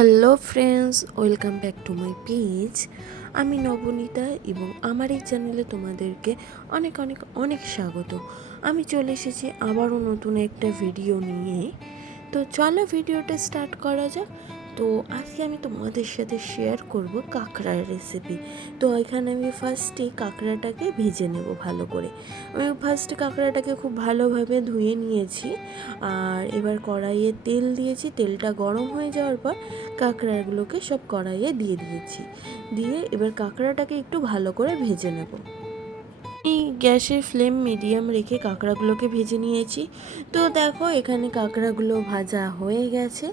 Hello friends, welcome back to my page. আমি নবনীতা এবং আমার এই চ্যানেলে তোমাদেরকে অনেক অনেক অনেক স্বাগত। আমি চলে এসেছি আবারও নতুন একটা ভিডিও নিয়ে। তো চলো ভিডিওটা স্টার্ট করা যাক। তো আজকে আমি তোমাদের সাথে শেয়ার করব কাঁকড়ার রেসিপি তো এখানে আমি ফার্স্টে কাঁকড়াটাকে ভেজে নেব ভালো করে। আমি ফার্স্টে কাঁকড়াটাকে খুব ভালোভাবে ধুয়ে নিয়েছি। আর এবার কড়াইয়ে তেল দিয়েছি। তেলটা গরম হয়ে যাওয়ার পর কাঁকড়াগুলোকে সব কড়াইয়ে দিয়ে দিয়েছি। দিয়ে এবার কাঁকড়াটাকে একটু ভালো করে ভেজে নেব। এই গ্যাসের ফ্লেম মিডিয়াম রেখে কাঁকড়াগুলোকে ভেজে নিয়েছি। তো দেখো, এখানে কাঁকড়াগুলো ভাজা হয়ে গেছে।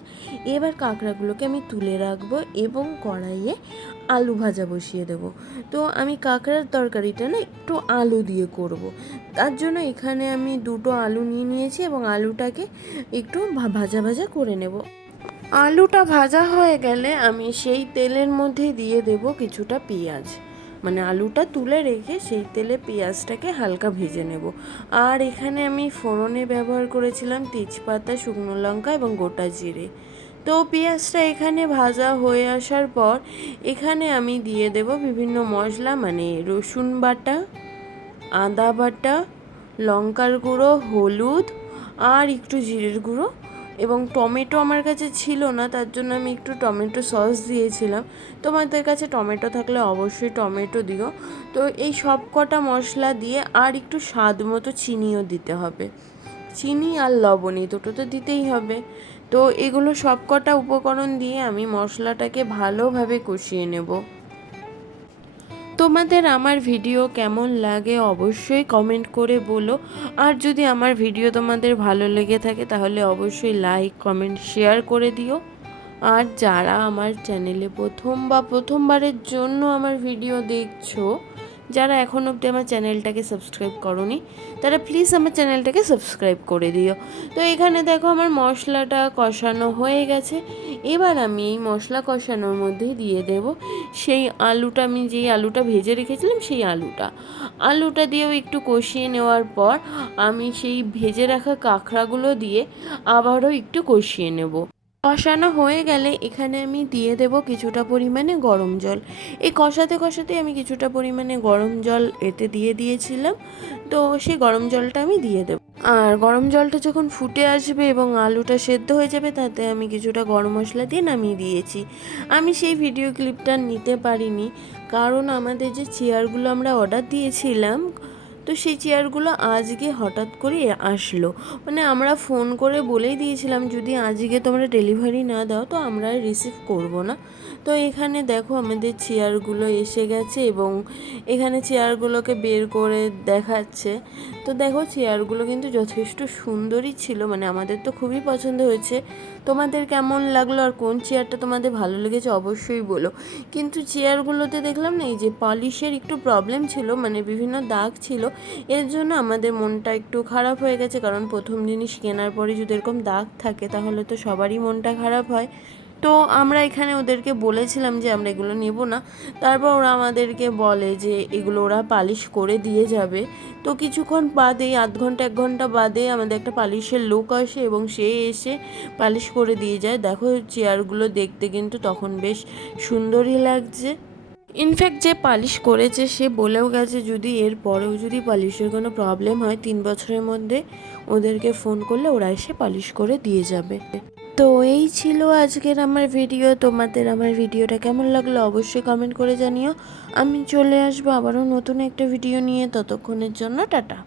এবার কাঁকড়াগুলোকে আমি তুলে রাখব এবং কড়াইয়ে আলু ভাজা বসিয়ে দেব। তো আমি কাঁকড়ার তরকারিটা না একটু আলু দিয়ে করব। তার জন্য এখানে আমি দুটো আলু নিয়ে নিয়েছি এবং আলুটাকে একটু ভাজা ভাজা করে নেব। আলুটা ভাজা হয়ে গেলে আমি সেই তেলের মধ্যে দিয়ে দেব কিছুটা পেঁয়াজ। মানে আলুটা তুলে রেখে সেই তেলে পেঁয়াজটাকে হালকা ভেজে নেব। আর এখানে আমি ফোড়নে ব্যবহার করেছিলাম তেজপাতা, শুকনো লঙ্কা এবং গোটা জিরে। তো পেঁয়াজটা এখানে ভাজা হয়ে আসার পর এখানে আমি দিয়ে দেব বিভিন্ন মশলা মানে রসুন বাটা, আদা বাটা, লঙ্কার গুঁড়ো, হলুদ আর একটু জিরের গুঁড়ো। এবং টমেটো আমার কাছে ছিল না, তার জন্য আমি একটু টমেটো সস দিয়েছিলাম। তোমাদের কাছে টমেটো থাকলে অবশ্যই টমেটো দিও। তো এই সব কটা মশলা দিয়ে আর একটু স্বাদ মতো চিনিও দিতে হবে। চিনি আর লবণ এই দুটো তো দিতেই হবে। তো এগুলো সব কটা উপকরণ দিয়ে আমি মশলাটাকে ভালোভাবে কষিয়ে নেব। তোমাদের আমার ভিডিও কেমন লাগে অবশ্যই কমেন্ট করে বলো। আর যদি আমার ভিডিও তোমাদের ভালো লেগে থাকে তাহলে অবশ্যই লাইক কমেন্ট শেয়ার করে দিও। আর যারা আমার চ্যানেলে প্রথম বা প্রথমবারের জন্য আমার ভিডিও দেখছ যারা এখন অবধি আমার চ্যানেলটাকে সাবস্ক্রাইব করনি, তারা প্লিজ আমার চ্যানেলটাকে সাবস্ক্রাইব করে দিও। তো এখানে দেখো আমার মশলাটা কষানো হয়ে গেছে। এবার আমি এই মশলা কষানোর মধ্যে দিয়ে দেব সেই আলুটা, আমি যেই আলুটা ভেজে রেখেছিলাম সেই আলুটা। আলুটা দিয়েও একটু কষিয়ে নেওয়ার পর আমি সেই ভেজে রাখা কাঁকড়াগুলো দিয়ে আবারও একটু কষিয়ে নেব। কষানো হয়ে গেলে এখানে আমি দিয়ে দেব কিছুটা পরিমাণে গরম জল। এই কষাতে কষাতে আমি কিছুটা পরিমাণে গরম জল এতে দিয়ে দিয়েছিলাম। তো সেই গরম জলটা আমি দিয়ে দেব। আর গরম জলটা যখন ফুটে আসবে এবং আলুটা সেদ্ধ হয়ে যাবে, তাতে আমি কিছুটা গরম মশলা দিয়ে নামিয়ে দিয়েছি। আমি সেই ভিডিও ক্লিপটা নিতে পারিনি, কারণ আমাদের যে চেয়ারগুলো আমরা অর্ডার দিয়েছিলাম তো সেই চেয়ারগুলো আজকে হঠাৎ করে আসলো। মানে আমরা ফোন করে বলেই দিয়েছিলাম, যদি আজকে তোমরা ডেলিভারি না দাও, তো আমরা রিসিভ করব না। তো এখানে দেখো আমাদের চেয়ারগুলো এসে গেছে এবং এখানে চেয়ারগুলোকে বের করে দেখাচ্ছে। তো দেখো চেয়ারগুলো কিন্তু যথেষ্ট সুন্দরই ছিল মানে আমাদের তো খুবই পছন্দ হয়েছে। তোমাদের কেমন লাগল আর কোন চেয়ারটা তোমাদের ভালো লেগেছে অবশ্যই বলো। কিন্তু চেয়ারগুলোতে দেখলাম না, এই যে পলিশের একটু প্রবলেম ছিল মানে বিভিন্ন দাগ ছিল। এর জন্য আমাদের মনটা একটু খারাপ হয়ে গেছে, কারণ প্রথম জিনিস কেনার পরে যদি এরকম দাগ থাকে তাহলে তো সবারই মনটা খারাপ হয়। তো আমরা এখানে ওদেরকে বলেছিলাম যে আমরা এগুলো নেব না। তারপর ওরা আমাদেরকে বলে যে এগুলো ওরা পালিশ করে দিয়ে যাবে। তো কিছুক্ষণ বাদে আধ ঘণ্টা, এক ঘণ্টা বাদে আমাদের একটা পালিশের লোক আসে এবং সে এসে পালিশ করে দিয়ে যায়। দেখো, চেয়ারগুলো দেখতে কিন্তু তখন বেশ সুন্দরই লাগছে। ইনফ্যাক্ট যে পালিশ করেছে, সে বলেও গেছে যদি এর পরেও যদি পালিশের কোনো প্রবলেম হয়, তিন বছরের মধ্যে ওদেরকে ফোন করলে ওরা এসে পালিশ করে দিয়ে যাবে। তো এই ছিল আজকের আমার ভিডিও তোমাদের আমার ভিডিওটা কেমন লাগল অবশ্যই কমেন্ট করে জানিও। আমি চলে আসব আবারও নতুন একটা ভিডিও নিয়ে। ততক্ষণের জন্য টাটা।